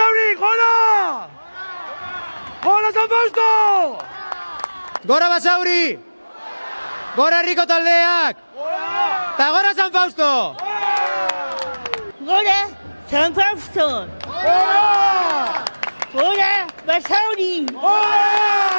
Basauri, gora! Gora San Fausto! Gora Basauri! Gora herriko taldeak! Ta gora San Fausto! Gora San Fausto! Gora! Gora Basauri! Gora!